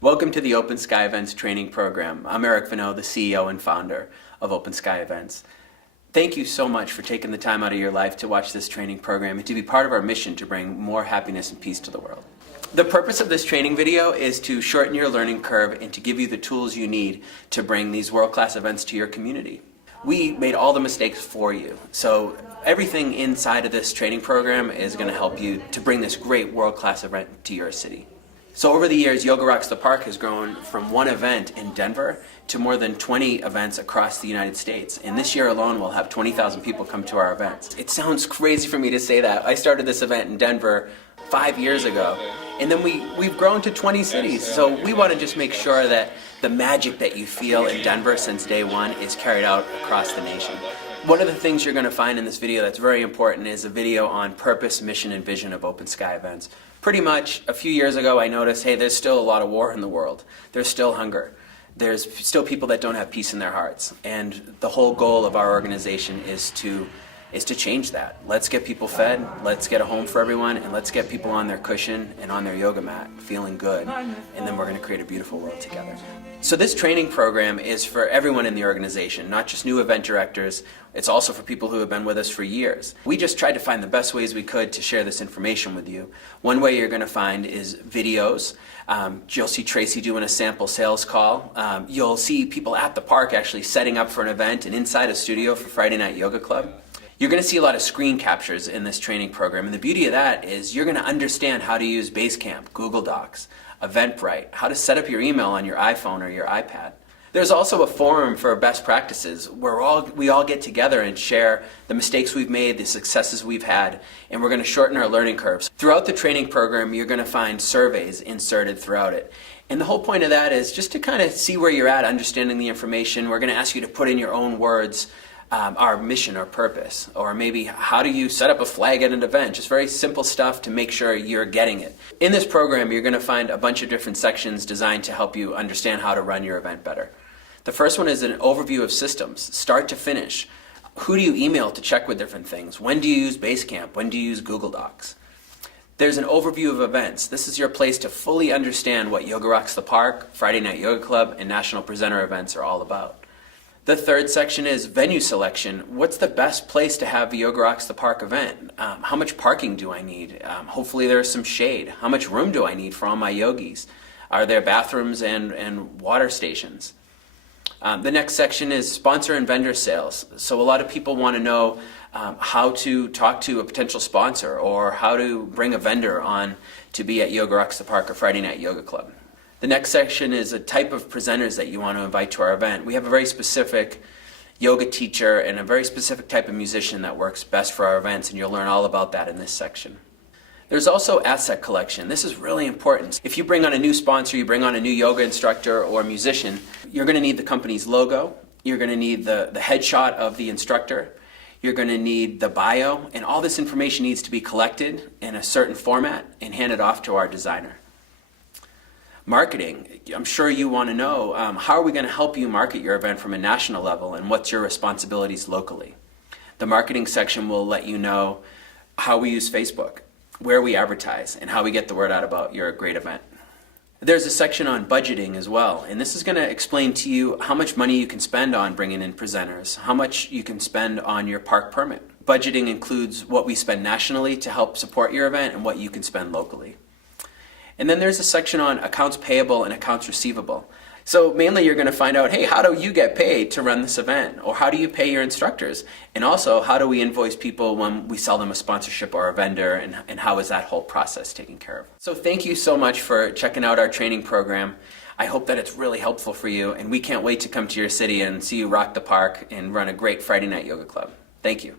Welcome to the Open Sky Events training program. I'm Eric Vanneau, the CEO and founder of Open Sky Events. Thank you so much for taking the time out of your life to watch this training program and to be part of our mission to bring more happiness and peace to the world. The purpose of this training video is to shorten your learning curve and to give you the tools you need to bring these world-class events to your community. We made all the mistakes for you, so everything inside of this training program is going to help you to bring this great world-class event to your city. So over the years, Yoga Rocks the Park has grown from one event in Denver to more than 20 events across the United States. And this year alone, we'll have 20,000 people come to our events. It sounds crazy for me to say that. I started this event in Denver 5 years ago. And then we've grown to 20 cities. So we want to just make sure that the magic that you feel in Denver since day one is carried out across the nation. One of the things you're going to find in this video that's very important is a video on purpose, mission, and vision of Open Sky Events. Pretty much a few years ago I noticed, hey, there's still a lot of war in the world. There's still hunger. There's still people that don't have peace in their hearts. And the whole goal of our organization is to change that. Let's get people fed, let's get a home for everyone, and let's get people on their cushion and on their yoga mat feeling good. And then we're going to create a beautiful world together. So this training program is for everyone in the organization, not just new event directors. It's also for people who have been with us for years. We just tried to find the best ways we could to share this information with you. One way you're going to find is videos. You'll see Tracy doing a sample sales call. You'll see people at the park actually setting up for an event and inside a studio for Friday Night Yoga Club. You're going to see a lot of screen captures in this training program, and the beauty of that is you're going to understand how to use Basecamp, Google Docs, Eventbrite, how to set up your email on your iPhone or your iPad. There's also a forum for best practices where we all get together and share the mistakes we've made, the successes we've had, and we're going to shorten our learning curves. Throughout the training program, you're going to find surveys inserted throughout it. And the whole point of that is just to kind of see where you're at, understanding the information. We're going to ask you to put in your own words our mission or purpose, or maybe how do you set up a flag at an event, just very simple stuff to make sure you're getting it. In this program, you're going to find a bunch of different sections designed to help you understand how to run your event better. The first one is an overview of systems, start to finish. Who do you email to check with different things? When do you use Basecamp? When do you use Google Docs? There's an overview of events. This is your place to fully understand what Yoga Rocks the Park, Friday Night Yoga Club, and National Presenter events are all about. The third section is venue selection. What's the best place to have a Yoga Rocks the Park event? How much parking do I need? Hopefully there's some shade. How much room do I need for all my yogis? Are there bathrooms and water stations? The next section is sponsor and vendor sales. So a lot of people want to know how to talk to a potential sponsor or how to bring a vendor on to be at Yoga Rocks the Park or Friday Night Yoga Club. The next section is a type of presenters that you want to invite to our event. We have a very specific yoga teacher and a very specific type of musician that works best for our events, and you'll learn all about that in this section. There's also asset collection. This is really important. If you bring on a new sponsor, you bring on a new yoga instructor or musician, you're going to need the company's logo, you're going to need the headshot of the instructor, you're going to need the bio, and all this information needs to be collected in a certain format and handed off to our designer. Marketing. I'm sure you want to know how are we going to help you market your event from a national level and what's your responsibilities locally. The marketing section will let you know how we use Facebook, where we advertise, and how we get the word out about your great event. There's a section on budgeting as well, and this is going to explain to you how much money you can spend on bringing in presenters, how much you can spend on your park permit. Budgeting includes what we spend nationally to help support your event and what you can spend locally. And then there's a section on accounts payable and accounts receivable. So mainly you're going to find out, hey, how do you get paid to run this event? Or how do you pay your instructors? And also, how do we invoice people when we sell them a sponsorship or a vendor, and how is that whole process taken care of? So thank you so much for checking out our training program. I hope that it's really helpful for you, and we can't wait to come to your city and see you rock the park and run a great Friday Night Yoga Club. Thank you.